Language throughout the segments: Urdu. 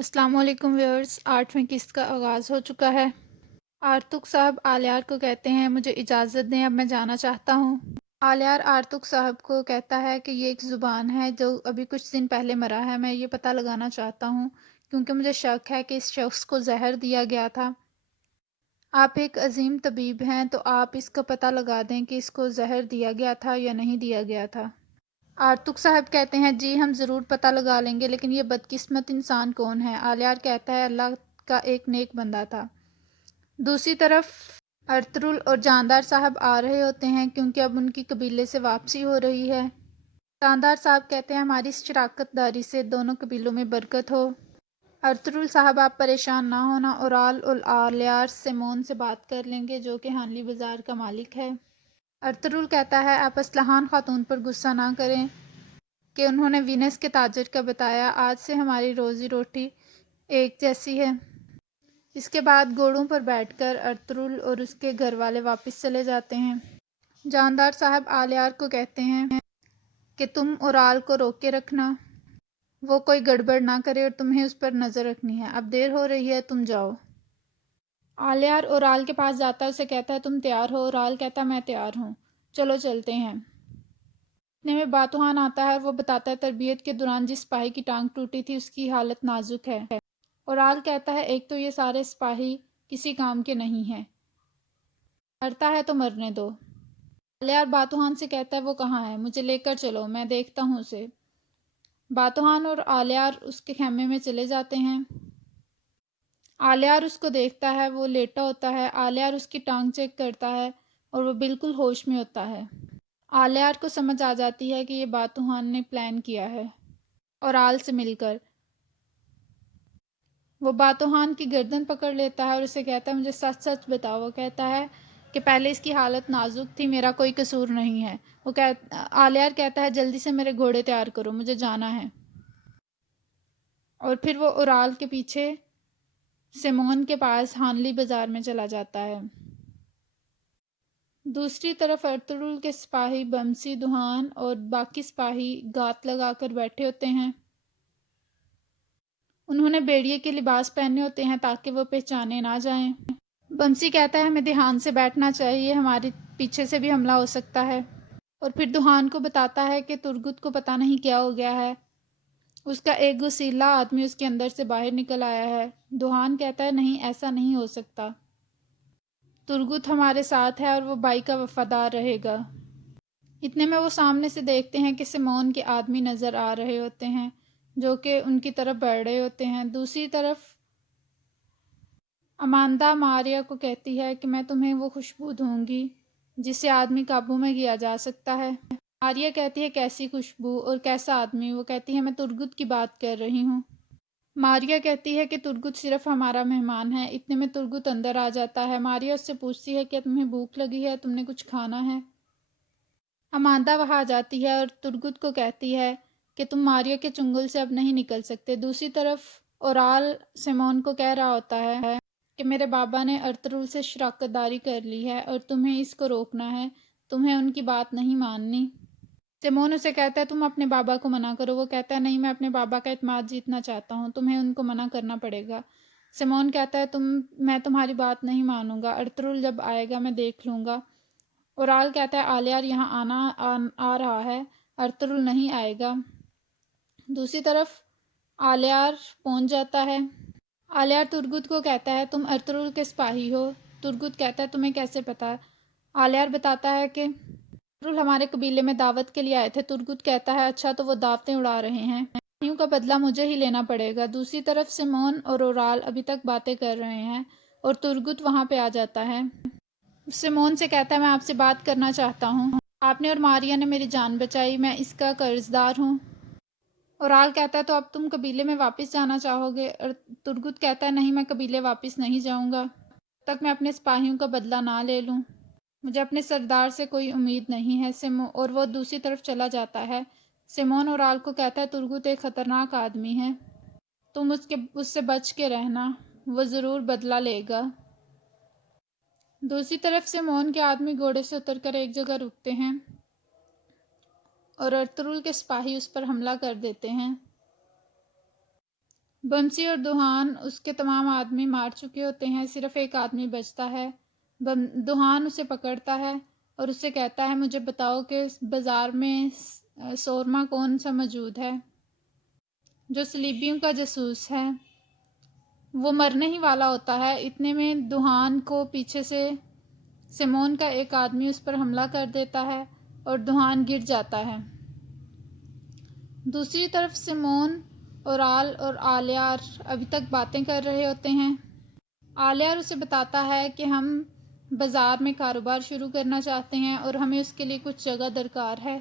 السلام علیکم ویورز، 8ویں قسط کا آغاز ہو چکا ہے۔ آرتک صاحب آلیار کو کہتے ہیں مجھے اجازت دیں، اب میں جانا چاہتا ہوں۔ آلیار آرتک صاحب کو کہتا ہے کہ یہ ایک زبان ہے جو ابھی کچھ دن پہلے مرا ہے، میں یہ پتہ لگانا چاہتا ہوں کیونکہ مجھے شک ہے کہ اس شخص کو زہر دیا گیا تھا۔ آپ ایک عظیم طبیب ہیں تو آپ اس کا پتہ لگا دیں کہ اس کو زہر دیا گیا تھا یا نہیں دیا گیا تھا۔ آرتک صاحب کہتے ہیں جی ہم ضرور پتہ لگا لیں گے، لیکن یہ بدقسمت انسان کون ہے؟ آلیار کہتا ہے اللہ کا ایک نیک بندہ تھا۔ دوسری طرف ارطغرل اور جاندار صاحب آ رہے ہوتے ہیں کیونکہ اب ان کی قبیلے سے واپسی ہو رہی ہے۔ جاندار صاحب کہتے ہیں ہماری اس شراکت داری سے دونوں قبیلوں میں برکت ہو۔ ارطغرل صاحب آپ پریشان نہ ہونا، اورال اور آلیار سیمون سے بات کر لیں گے جو کہ ہانلی بازار کا مالک ہے۔ ارطغرل کہتا ہے آپ اسلحان خاتون پر غصہ نہ کریں کہ انہوں نے وینس کے تاجر کا بتایا، آج سے ہماری روزی روٹی ایک جیسی ہے۔ اس کے بعد گھوڑوں پر بیٹھ کر ارطغرل اور اس کے گھر والے واپس چلے جاتے ہیں۔ جاندار صاحب آلیار کو کہتے ہیں کہ تم اورال کو روک کے رکھنا، وہ کوئی گڑبڑ نہ کرے اور تمہیں اس پر نظر رکھنی ہے، اب دیر ہو رہی ہے تم جاؤ۔ آلیار اورال کے پاس جاتا ہے، اسے کہتا ہے تم تیار ہو؟ اورال کہتا ہے میں تیار ہوں، چلو چلتے ہیں۔ اتنے میں باتوہان آتا ہے اور وہ بتاتا ہے تربیت کے دوران جس سپاہی کی ٹانگ ٹوٹی تھی اس کی حالت نازک ہے۔ اورال کہتا ہے ایک تو یہ سارے سپاہی کسی کام کے نہیں ہیں، مرتا ہے تو مرنے دو۔ آلیار باتوہان سے کہتا ہے وہ کہاں ہے؟ مجھے لے کر چلو، میں دیکھتا ہوں اسے۔ باتوہان اور آلیار اس کے خیمے میں چلے جاتے ہیں۔ آلیار اس کو دیکھتا ہے، وہ لیٹا ہوتا ہے۔ آلیار اس کی ٹانگ چیک کرتا ہے اور وہ بالکل ہوش میں ہوتا ہے۔ آلیار کو سمجھ آ جاتی ہے کہ یہ باتوہان نے پلان کیا ہے اورال سے مل کر۔ وہ باتوہان کی گردن پکڑ لیتا ہے اور اسے کہتا ہے مجھے سچ سچ بتاؤ۔ وہ کہتا ہے کہ پہلے اس کی حالت نازک تھی، میرا کوئی قصور نہیں ہے۔ آلیار کہتا ہے جلدی سے میرے گھوڑے تیار کرو، مجھے جانا ہے۔ اور پھر وہ اورال کے پیچھے سیمون کے پاس ہانلی بازار میں چلا جاتا ہے۔ دوسری طرف ارطغرل کے سپاہی بمسی دوہان اور باقی سپاہی گات لگا کر بیٹھے ہوتے ہیں۔ انہوں نے بیڑیے کے لباس پہنے ہوتے ہیں تاکہ وہ پہچانے نہ جائیں۔ بمسی کہتا ہے ہمیں دھیان سے بیٹھنا چاہیے، ہمارے پیچھے سے بھی حملہ ہو سکتا ہے۔ اور پھر دوہان کو بتاتا ہے کہ ترگت کو پتہ نہیں کیا ہو گیا ہے، اس کا ایک غسیلا آدمی اس کے اندر سے باہر نکل آیا ہے۔ دوہان کہتا ہے نہیں، ایسا نہیں ہو سکتا، ترگت ہمارے ساتھ ہے اور وہ بائی کا وفادار رہے گا۔ اتنے میں وہ سامنے سے دیکھتے ہیں کہ سیمون کے آدمی نظر آ رہے ہوتے ہیں جو کہ ان کی طرف بڑھ رہے ہوتے ہیں۔ دوسری طرف اماندا ماریا کو کہتی ہے کہ میں تمہیں وہ خوشبو دوں گی جس سے آدمی قابو میں کیا جا سکتا ہے۔ ماریا کہتی ہے کیسی خوشبو اور کیسا آدمی؟ وہ کہتی ہے میں ترگت کی بات کر رہی ہوں۔ ماریا کہتی ہے کہ ترگت صرف ہمارا مہمان ہے۔ اتنے میں ترگت اندر آ جاتا ہے۔ ماریا اس سے پوچھتی ہے کیا تمہیں بھوک لگی ہے، تم نے کچھ کھانا ہے؟ اماندا وہاں آ جاتی ہے اور ترگت کو کہتی ہے کہ تم ماریا کے چنگل سے اب نہیں نکل سکتے۔ دوسری طرف اورال سیمون کو کہہ رہا ہوتا ہے کہ میرے بابا نے ارطغرل سے شراکت داری کر لی ہے اور تمہیں اس کو روکنا ہے، تمہیں ان کی بات نہیں ماننی۔ سیمون اسے کہتا ہے تم اپنے بابا کو منع کرو۔ وہ کہتا ہے نہیں، میں اپنے بابا کا اعتماد جیتنا چاہتا ہوں، تمہیں ان کو منع کرنا پڑے گا۔ سیمون کہتا ہے میں تمہاری بات نہیں مانوں گا، ارطغرل جب آئے گا میں دیکھ لوں گا۔ اورال کہتا ہے آلیار یہاں آ رہا ہے، ارطغرل نہیں آئے گا۔ دوسری طرف آلیار پہنچ جاتا ہے۔ آلیار ترگت کو کہتا ہے تم ارطغرل کے سپاہی ہو؟ ترگت کہتا ہے تمہیں کیسے پتا؟ آلیار بتاتا ہے کہ ارطغرل ہمارے قبیلے میں دعوت کے لیے آئے تھے۔ ترگت کہتا ہے اچھا، تو وہ دعوتیں اڑا رہے ہیں، سپاہیوں کا بدلہ مجھے ہی لینا پڑے گا۔ دوسری طرف سیمون اور اورال ابھی تک باتیں کر رہے ہیں اور ترگت وہاں پہ آ جاتا ہے۔ سیمون سے کہتا ہے میں آپ سے بات کرنا چاہتا ہوں، آپ نے اور ماریا نے میری جان بچائی، میں اس کا قرضدار ہوں۔ اورال کہتا ہے تو اب تم قبیلے میں واپس جانا چاہو گے؟ ترگت کہتا ہے نہیں، میں قبیلے واپس نہیں جاؤں گا جب تک میں اپنے سپاہیوں کا بدلہ نہ لے لوں، مجھے اپنے سردار سے کوئی امید نہیں ہے۔ اور وہ دوسری طرف چلا جاتا ہے۔ سیمون اورال کو کہتا ہے ترگت ایک خطرناک آدمی ہے، تم اس سے بچ کے رہنا، وہ ضرور بدلہ لے گا۔ دوسری طرف سیمون کے آدمی گھوڑے سے اتر کر ایک جگہ رکتے ہیں اور ارطغرل کے سپاہی اس پر حملہ کر دیتے ہیں۔ بمسی اور دوحان اس کے تمام آدمی مار چکے ہوتے ہیں، صرف ایک آدمی بچتا ہے۔ دوحان اسے پکڑتا ہے اور اسے کہتا ہے مجھے بتاؤ کہ بازار میں سورما کون سا موجود ہے جو صلیبیوں کا جاسوس ہے۔ وہ مرنے ہی والا ہوتا ہے، اتنے میں دوحان کو پیچھے سے سیمون کا ایک آدمی اس پر حملہ کر دیتا ہے اور دوحان گر جاتا ہے۔ دوسری طرف سیمون اورال اور آلیار ابھی تک باتیں کر رہے ہوتے ہیں۔ آلیار اسے بتاتا ہے کہ ہم بازار میں کاروبار شروع کرنا چاہتے ہیں اور ہمیں اس کے لیے کچھ جگہ درکار ہے۔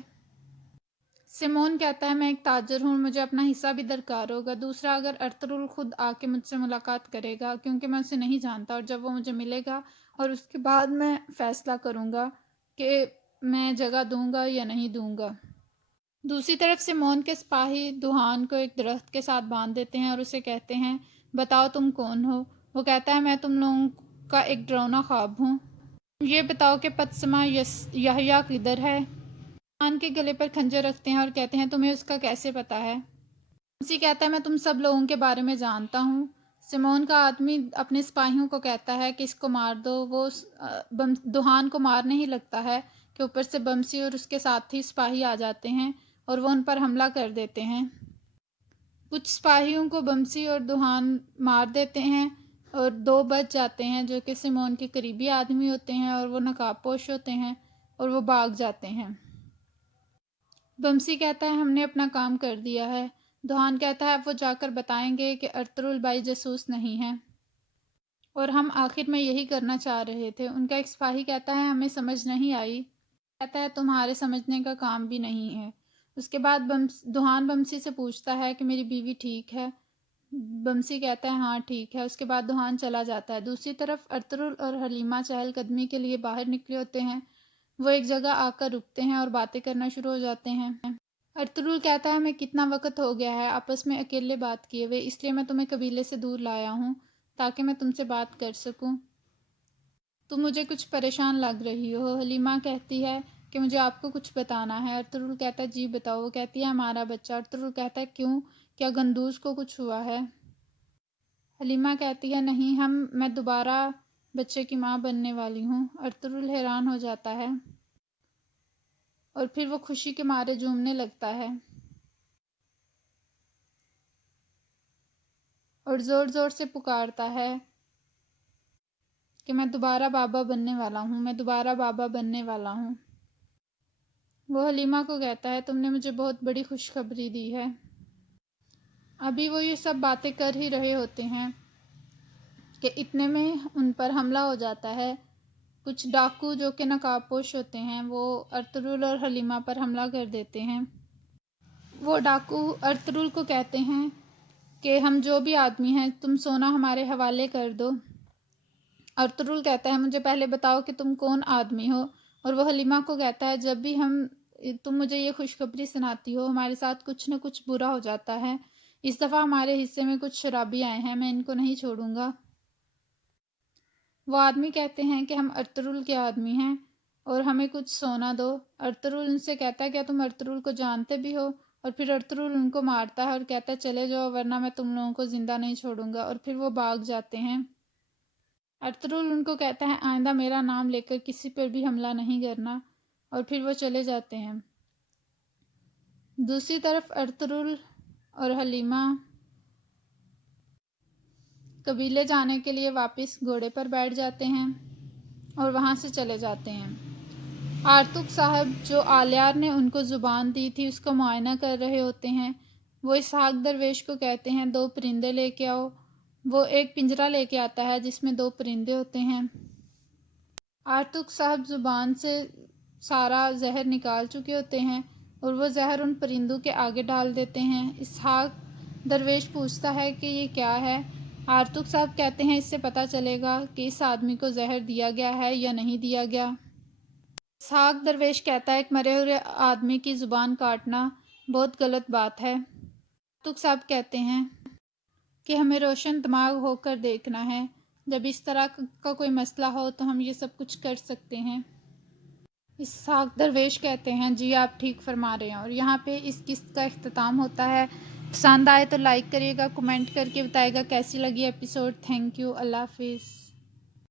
سیمون کہتا ہے میں ایک تاجر ہوں، مجھے اپنا حصہ بھی درکار ہوگا۔ دوسرا، اگر ارطغرل خود آ کے مجھ سے ملاقات کرے گا، کیونکہ میں اسے نہیں جانتا، اور جب وہ مجھے ملے گا اور اس کے بعد میں فیصلہ کروں گا کہ میں جگہ دوں گا یا نہیں دوں گا۔ دوسری طرف سیمون کے سپاہی دوحان کو ایک درخت کے ساتھ باندھ دیتے ہیں اور اسے کہتے ہیں بتاؤ تم کون ہو؟ وہ کہتا ہے میں تم لوگوں کا ایک ڈراؤنا خواب ہوں۔ یہ بتاؤ کہ پتسمہ یحییٰ کدھر ہے؟ دوحان کے گلے پر خنجر رکھتے ہیں اور کہتے ہیں تمہیں اس کا کیسے پتہ ہے؟ بمسی کہتا ہے میں تم سب لوگوں کے بارے میں جانتا ہوں۔ سیمون کا آدمی اپنے سپاہیوں کو کہتا ہے کہ اس کو مار دو۔ وہ دوحان کو مارنے ہی لگتا ہے کہ اوپر سے بمسی اور اس کے ساتھی سپاہی آ جاتے ہیں اور وہ ان پر حملہ کر دیتے ہیں۔ کچھ سپاہیوں کو بمسی اور دوحان مار دیتے ہیں اور 2 بچ جاتے ہیں جو کہ سیمون کے قریبی آدمی ہوتے ہیں اور وہ نقاب پوش ہوتے ہیں اور وہ بھاگ جاتے ہیں۔ بمسی کہتا ہے ہم نے اپنا کام کر دیا ہے۔ دوحان کہتا ہے اب وہ جا کر بتائیں گے کہ ارطغرل بھائی جاسوس نہیں ہے اور ہم آخر میں یہی کرنا چاہ رہے تھے۔ ان کا ایک سپاہی کہتا ہے ہمیں سمجھ نہیں آئی۔ کہتا ہے تمہارے سمجھنے کا کام بھی نہیں ہے۔ اس کے بعد دوحان بمسی سے پوچھتا ہے کہ میری بیوی ٹھیک ہے؟ بمسی کہتا ہے ہاں ٹھیک ہے۔ اس کے بعد دوحان چلا جاتا ہے۔ دوسری طرف ارطغرل اور حلیمہ چہل قدمی کے لیے باہر نکلے ہوتے ہیں۔ وہ ایک جگہ آ کر رکتے ہیں اور باتیں کرنا شروع ہو جاتے ہیں۔ ارطغرل کہتا ہے ہمیں کتنا وقت ہو گیا ہے آپس میں اکیلے بات کیے ہوئے، اس لیے میں تمہیں قبیلے سے دور لایا ہوں تاکہ میں تم سے بات کر سکوں۔ تم مجھے کچھ پریشان لگ رہی ہو۔ حلیمہ کہتی ہے کہ مجھے آپ کو کچھ بتانا ہے۔ ارطغرل کہتا ہے جی بتاؤ۔ وہ کہتی ہے ہمارا بچہ۔ ارطغرل کہتا ہے کیوں؟ کیا گندوز کو کچھ ہوا ہے؟ حلیمہ کہتی ہے نہیں، میں دوبارہ بچے کی ماں بننے والی ہوں۔ ارطغرل حیران ہو جاتا ہے اور پھر وہ خوشی کے مارے جھومنے لگتا ہے اور زور زور سے پکارتا ہے کہ میں دوبارہ بابا بننے والا ہوں، میں دوبارہ بابا بننے والا ہوں۔ وہ حلیمہ کو کہتا ہے تم نے مجھے بہت بڑی خوشخبری دی ہے۔ ابھی وہ یہ سب باتیں کر ہی رہے ہوتے ہیں کہ اتنے میں ان پر حملہ ہو جاتا ہے۔ کچھ ڈاکو جو کہ نقاب پوش ہوتے ہیں وہ ارطغرل اور حلیمہ پر حملہ کر دیتے ہیں۔ وہ ڈاکو ارطغرل کو کہتے ہیں کہ ہم جو بھی آدمی ہیں تم سونا ہمارے حوالے کر دو۔ ارطغرل کہتا ہے مجھے پہلے بتاؤ کہ تم کون آدمی ہو، اور وہ حلیمہ کو کہتا ہے جب بھی تم مجھے یہ خوشخبری سناتی ہو ہمارے ساتھ کچھ نہ کچھ برا ہو جاتا ہے۔ اس دفعہ ہمارے حصے میں کچھ شرابی آئے ہیں، میں ان کو نہیں چھوڑوں گا۔ وہ آدمی کہتے ہیں کہ ہم ارطغرل کے آدمی ہیں اور ہمیں کچھ سونا دو۔ ارطغرل ان سے کہتا ہے کیا تم ارطغرل کو جانتے بھی ہو؟ اور پھر ارطغرل ان کو مارتا ہے اور کہتا ہے چلے جاؤ ورنہ میں تم لوگوں کو زندہ نہیں چھوڑوں گا، اور پھر وہ بھاگ جاتے ہیں۔ ارطغرل ان کو کہتا ہے آئندہ میرا نام لے کر کسی پر بھی حملہ نہیں کرنا، اور پھر وہ چلے جاتے ہیں۔ دوسری طرف ارطغرل اور حلیمہ قبیلے جانے کے لیے واپس گھوڑے پر بیٹھ جاتے ہیں اور وہاں سے چلے جاتے ہیں۔ آرتک صاحب جو آلیار نے ان کو زبان دی تھی اس کا معائنہ کر رہے ہوتے ہیں۔ وہ اسحاق درویش کو کہتے ہیں 2 پرندے لے کے آؤ۔ وہ ایک پنجرہ لے کے آتا ہے جس میں 2 پرندے ہوتے ہیں۔ آرتک صاحب زبان سے سارا زہر نکال چکے ہوتے ہیں اور وہ زہر ان پرندوں کے آگے ڈال دیتے ہیں۔ اسحاق درویش پوچھتا ہے کہ یہ کیا ہے؟ آرتک صاحب کہتے ہیں اس سے پتہ چلے گا کہ اس آدمی کو زہر دیا گیا ہے یا نہیں دیا گیا۔ اسحاق درویش کہتا ہے ایک مرے ہوئے آدمی کی زبان کاٹنا بہت غلط بات ہے۔ آرتک صاحب کہتے ہیں کہ ہمیں روشن دماغ ہو کر دیکھنا ہے، جب اس طرح کا کوئی مسئلہ ہو تو ہم یہ سب کچھ کر سکتے ہیں۔ اسحاق درویش کہتے ہیں جی آپ ٹھیک فرما رہے ہیں، اور یہاں پہ اس قسط کا اختتام ہوتا ہے۔ پسند آئے تو لائک کریے گا، کمنٹ کر کے بتائے گا کیسی لگی ایپیسوڈ۔ تھینک یو، اللہ حافظ۔